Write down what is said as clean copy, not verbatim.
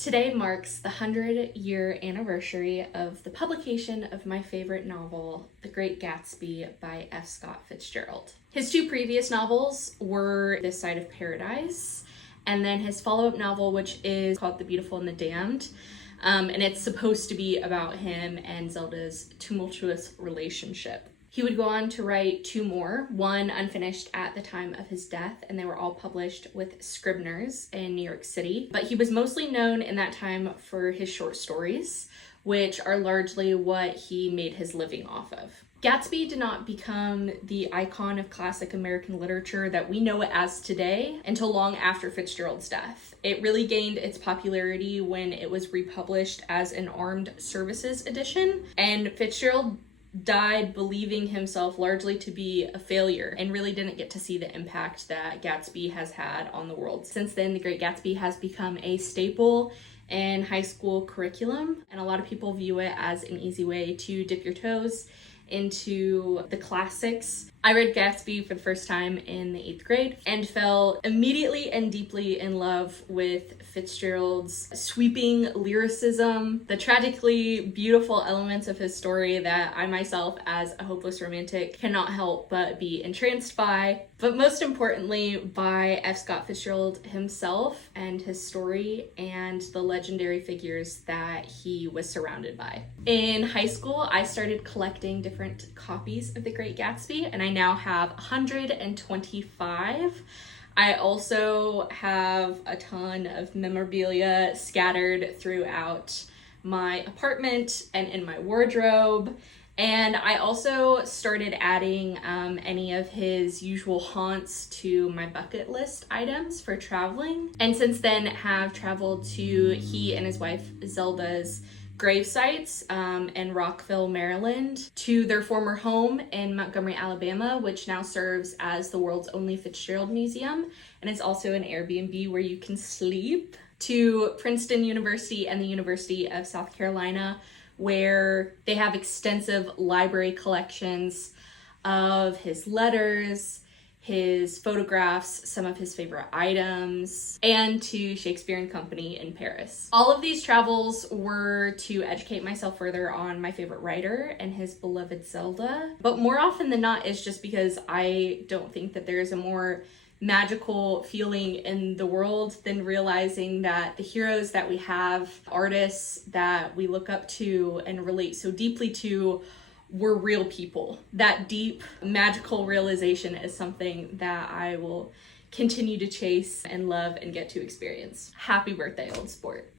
Today marks the 100-year anniversary of the publication of my favorite novel, The Great Gatsby by F. Scott Fitzgerald. His two previous novels were This Side of Paradise, and then his follow-up novel, which is called The Beautiful and the Damned. And it's supposed to be about him and Zelda's tumultuous relationship. He would go on to write two more, one unfinished at the time of his death, and they were all published with Scribner's in New York City. But he was mostly known in that time for his short stories, which are largely what he made his living off of. Gatsby did not become the icon of classic American literature that we know it as today until long after Fitzgerald's death. It really gained its popularity when it was republished as an armed services edition, and Fitzgerald died believing himself largely to be a failure and really didn't get to see the impact that Gatsby has had on the world. Since then, The Great Gatsby has become a staple in high school curriculum, and a lot of people view it as an easy way to dip your toes into the classics. I read Gatsby for the first time in the 8th grade and fell immediately and deeply in love with Fitzgerald's sweeping lyricism, the tragically beautiful elements of his story that I myself, as a hopeless romantic, cannot help but be entranced by, but most importantly by F. Scott Fitzgerald himself and his story and the legendary figures that he was surrounded by. In high school, I started collecting different copies of The Great Gatsby, and I now have 125. I also have a ton of memorabilia scattered throughout my apartment and in my wardrobe. And I also started adding any of his usual haunts to my bucket list items for traveling. And since then have traveled to he and his wife Zelda's grave sites in Rockville, Maryland, to their former home in Montgomery, Alabama, which now serves as the world's only Fitzgerald Museum, and it's also an Airbnb where you can sleep, to Princeton University and the University of South Carolina, where they have extensive library collections of his letters, his photographs, some of his favorite items, and to Shakespeare and Company in Paris. All of these travels were to educate myself further on my favorite writer and his beloved Zelda, but more often than not it's just because I don't think that there's a more magical feeling in the world than realizing that the heroes that we have, artists that we look up to and relate so deeply to, were real people. That deep magical realization is something that I will continue to chase and love and get to experience. Happy birthday, old sport.